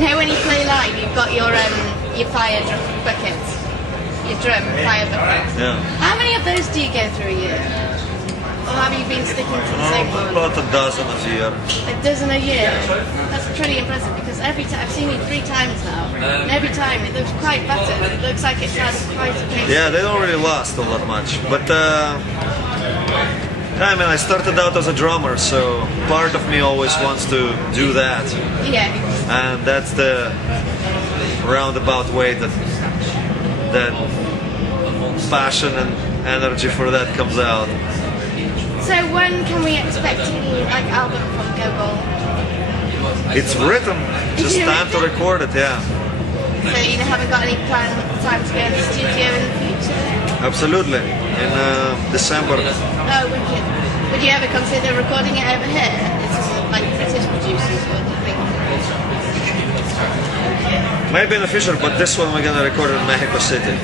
know when you play live, you've got your fire bucket, your drum fire bucket. Yeah. How many of those do you go through a year? Or have you been sticking to the same one? About a dozen a year. A dozen a year? That's pretty impressive because every time, I've seen you 3 times now, and every time it looks quite better. It looks like it's had quite a pace. Yeah, they don't really last all that much. But I mean, I started out as a drummer, so part of me always wants to do that. Yeah. And that's the roundabout way that passion and energy for that comes out. So when can we expect a new album from Gogol? It's written, just time to record it, yeah. So you haven't got any planned time to go in the studio in the future? Absolutely, in December. Oh, wicked. Would you ever consider recording it over here? It's just like British producers, what do you think? Maybe in the future, but this one we're gonna record in Mexico City.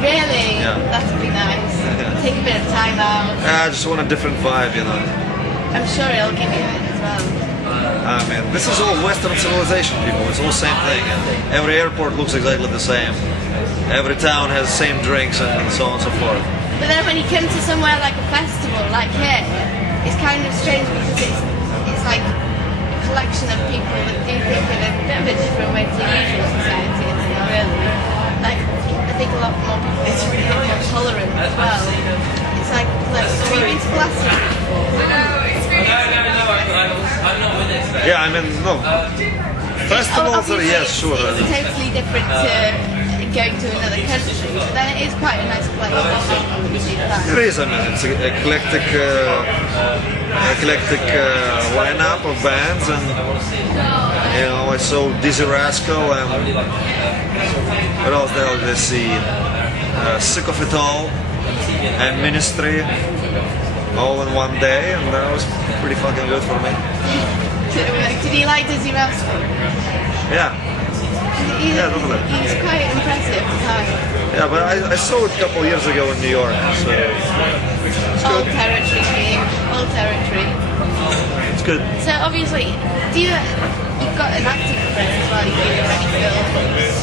Really? Yeah. That would be nice. Take a bit of time out. I just want a different vibe, you know. I'm sure it'll give you it as well. I mean, this is all Western civilization, people. It's all the same thing. And every airport looks exactly the same. Every town has the same drinks and so on and so forth. But then when you come to somewhere like a festival, like here, it's kind of strange because it's like a collection of people that do think in a bit of a different way to usual society, isn't it, really? Like, I think a lot more people are a bit more tolerant as well. It's like have you been to Glasgow before? Yeah, I mean, no. Festivals are, Obviously, yes, sure. It's totally different to going to another country, but then it is quite a nice place. It is, I mean, it's an eclectic lineup of bands, and you know, I saw Dizzy Rascal and what else the hell did I see? Sick of It All and Ministry, all in one day, and that was pretty fucking good for me. Did you like Dizzy Rascal? Yeah. Yeah, definitely. He's quite impressive design. Yeah, but I saw it a couple of years ago in New York, so it's Old good. territory team, old territory. It's good. So obviously, you've got an acting career as well, you've been in many films.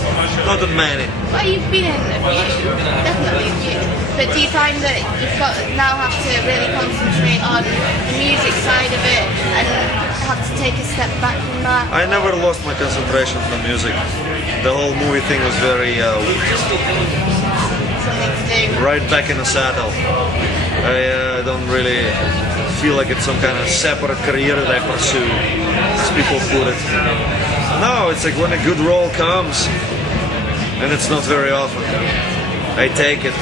Not that many. Well, you've been in a few, definitely a few. But do you find that you've got now have to really concentrate on the music side of it and have to take a step back from that? I never lost my concentration from music. The whole movie thing was very Something to do. right back in the saddle. I don't really feel like it's some kind of separate career that I pursue, as people put it. No, it's like when a good role comes, and it's not very often, I take it,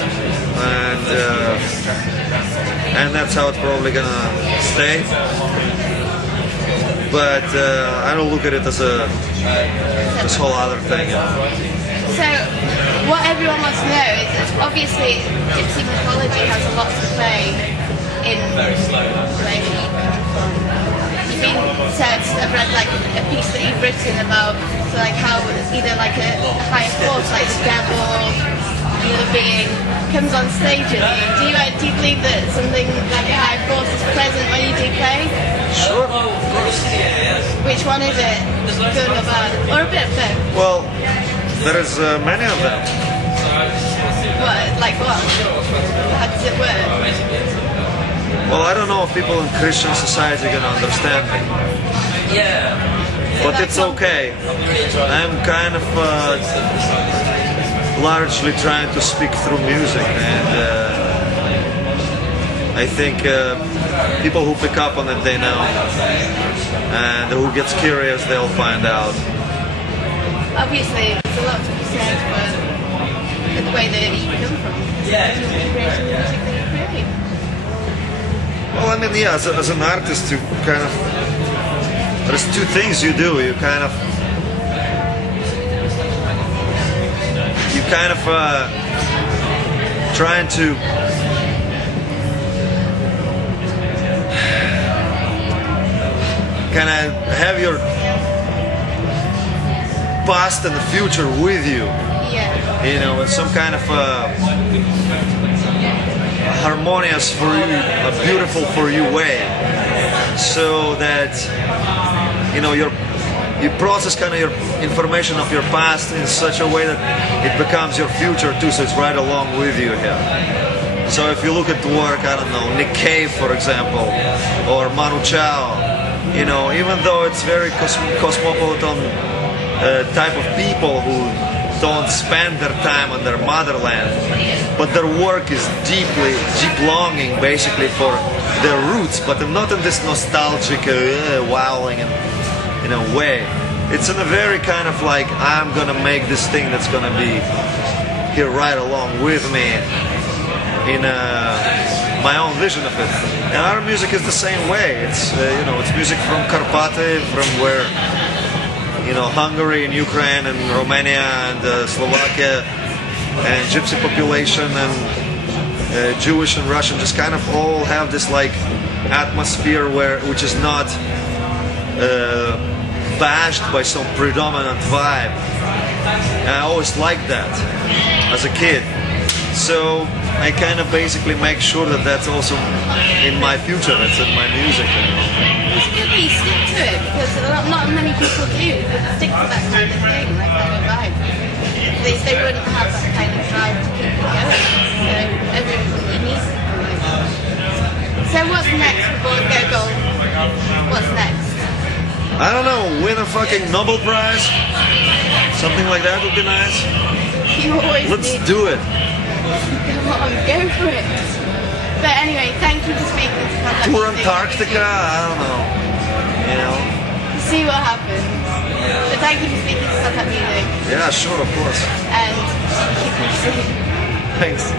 and that's how it's probably gonna stay. But I don't look at it as this whole other thing. So, what everyone wants to know is that obviously gypsy mythology has a lot to play in where you come from. You've been said, I've read like a piece that you've written about like how either like a higher force, like the devil, another being, comes on stage with you. Do you believe that something like a higher force is present when you do play? Sure. Which one is it? Good or bad? Or a bit of both? Well, there is many of them. What? Like what? How does it work? Well, I don't know if people in Christian society are gonna understand me. But it's okay. I'm kind of largely trying to speak through music, and I think people who pick up on it, they know, and who gets curious, they'll find out. Obviously, there's a lot to be said for the way that you come from. Creating the music that you create. Well, I mean, yeah, as an artist, you kind of, there's two things you do. You kind of trying to kind of have your past and the future with you. Yeah. You know, in some kind of harmonious for you, a beautiful for you way, so that you know your you process kind of your information of your past in such a way that it becomes your future too, so it's right along with you here. So if you look at the work, I don't know, Nick Cave, for example, or Manu Chao, you know, even though it's very cosmopolitan type of people who don't spend their time on their motherland, but their work is deep longing basically for their roots, but not in this nostalgic wowing in a way. It's in a very kind of like, I'm gonna make this thing that's gonna be here right along with me in my own vision of it. And our music is the same way. It's you know, it's music from Karpaty, from where, you know, Hungary and Ukraine and Romania and Slovakia and Gypsy population and Jewish and Russian just kind of all have this like atmosphere which is not bashed by some predominant vibe. And I always liked that as a kid. So I kind of basically make sure that that's also in my future, that's in my music. It's good that you stick to it, because not many people do stick to that kind of thing, that kind of vibe. They wouldn't have that kind of drive to keep it going. So everybody needs something like that. So what's next for Gogol? What's next? I don't know, win a fucking Nobel Prize? Something like that would be nice. You always Let's need do it. Come on, go for it. But anyway, thank you for speaking to Contact Tour Music. Antarctica? I don't know. You know? See what happens. But thank you for speaking to Contact Music. Yeah, sure, of course. And keep it safe. Thanks.